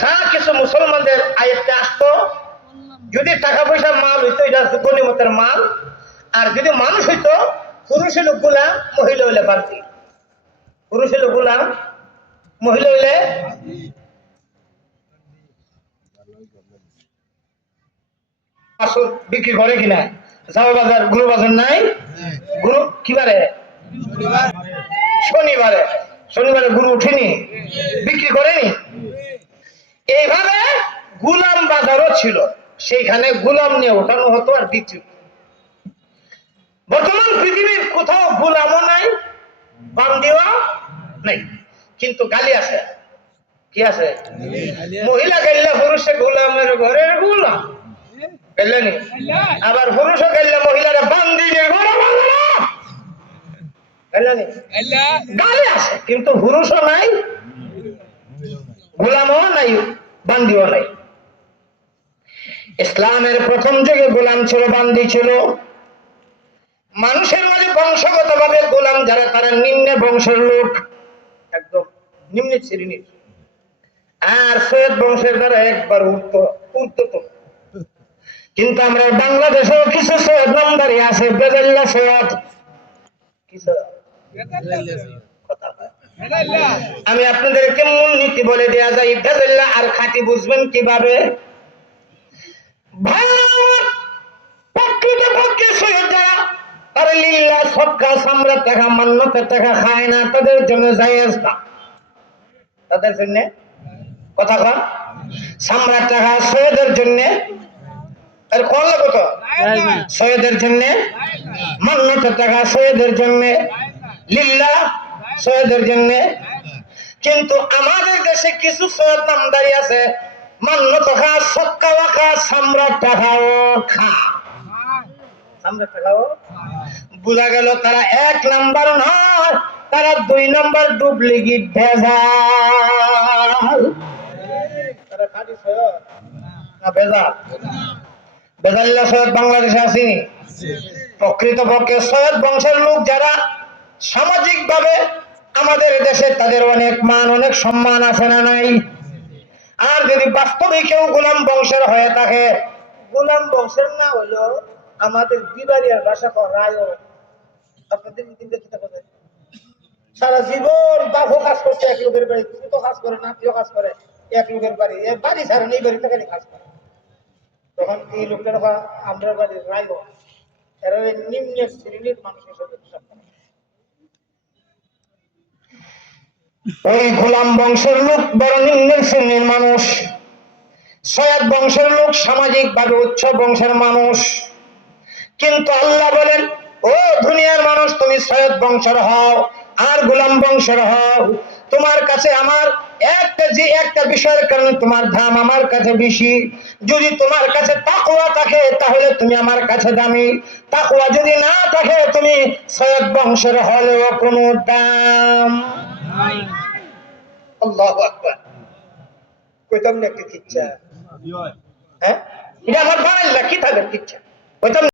যা কিছু মুসলমানদের আয়ত্তে আসতো, যদি টাকা পয়সা মাল হইতো এটা গনিমতের মাল, আর যদি মানুষ হইতো পুরুষ হইল গোলাম, মহিলা হইলে বান্দি। পুরুষ হইল গোলাম, মহিলা হইলে আসল বিক্রি করে কিনা। যাও বাজার, গুরু বাজার নাই, গুরু কি বারে? শনিবারে। শনিবারে গুরু উঠেনি, বিক্রি করেনি। এইভাবে গুলাম বাজারও ছিল, সেইখানে গুলাম নিয়ে ওঠানো হতো আর বিক্রি। বর্তমান পৃথিবীর কোথাও গুলামও নাই, বান্দিও নাই, কিন্তু গালি আছে। কি আছে? মহিলা গাইলা পুরুষে গোলামের ঘরের গোলাম গাইলেনি, আবার পুরুষও গাইলা মহিলারা বান্দি নিয়ে ঘরে বাংলা গাইলেনি। গালি আছে, কিন্তু পুরুষও নাই, গোলামও নাই, বান্দিও নাই। ইসলামের প্রথম যুগে গোলাম ছিল, বান্দি ছিল। মানুষের মাঝে বংশগত ভাবে গোলাম যারা, তারা নিম্ন বংশের লোক, একদম নিম্ন শ্রেণীর। আর সৈয়দ বংশের দ্বারা একবার ঊর্ধ্বতন। কিন্তু আমরা বাংলাদেশেও কিছু সৈয়দ নামদারি আছে, বেজাল্লা সৈয়দ। আমি আপনাদেরকে মূলনীতি বলে দেয়া যায়, বেজাল্লা আর খাঁটি বুঝবেন কিভাবে? প্রকৃতপক্ষে সৈয়দ যারা, তারা লিল্লাহ সদকা সামরাত টাকা মান্যতের টাকা খায় না, তাদের জন্য জায়েজ না। তাদের জন্য কথা কন, সামরাত টাকা সৈয়দের জন্য, আর কোন লাগত সৈয়দের জন্য, মান্যতের টাকা সৈয়দের জন্য, লিল্লাহ সৈয়দের জন্য। কিন্তু আমাদের দেশে কিছু সৈয়দ নামদারি আছে, মান্যত খা, সদকাও খা, সামরাত টাকাও খা। সামরাত টাকাও বুঝা গেল তারা এক নাম্বার নয়, তারা 2 নাম্বার ডুপ্লিকেট ভেজাল। তারা খাঁটি সৈয়দ না ভেজাল? বেজাল্লা সৈয়দ বাংলাদেশে আসেনি। প্রকৃতপক্ষে সৈয়দ বংশের লোক যারা, সামাজিক ভাবে আমাদের দেশে তাদের অনেক মান, অনেক সম্মান আছে না নাই? আর যদি বাস্তবে কেউ গোলাম বংশের হয়ে থাকে, গোলাম বংশের না হইলো আমাদের বিবারিয়ার ভাষা রায়। আপনাদের সারা জীবন বাপও কাজ করছে এক লোকের বাড়ি, তো কাজ করে, নাতিও কাজ করে এক লোকের বাড়ি, বাড়ি ছাড়া নেই, বাড়ি থেকে কাজ করে। তখন এই লোকটা আমরা বাড়ির রায়, এরা নিম্ন শ্রেণীর মানুষের সাথে। ওই গোলাম বংশের লোক বড় নিম্ন শ্রেণীর মানুষ, সৈয়দ বংশের লোক সামাজিক ভাবে উচ্চ বংশের মানুষ। কিন্তু আল্লাহ বলেন, ও দুনিয়ার মানুষ, তুমি সৈয়দ বংশের হও আর গোলাম বংশের হও, তোমার কাছে আমার একটা বিষয়ের কারণে তোমার দাম আমার কাছে বেশি। যদি তোমার কাছে তাকওয়া থাকে তাহলে তুমি আমার কাছে দামি, তাকওয়া যদি না থাকে তুমি সৈয়দ বংশের হলেও কোনো দাম নাই। আল্লাহু আকবার। কইতাম না একটা কিচ্ছা, হ্যাঁ, এটা আমার বানাইলা কি থাকে কিচ্ছা কইতাম।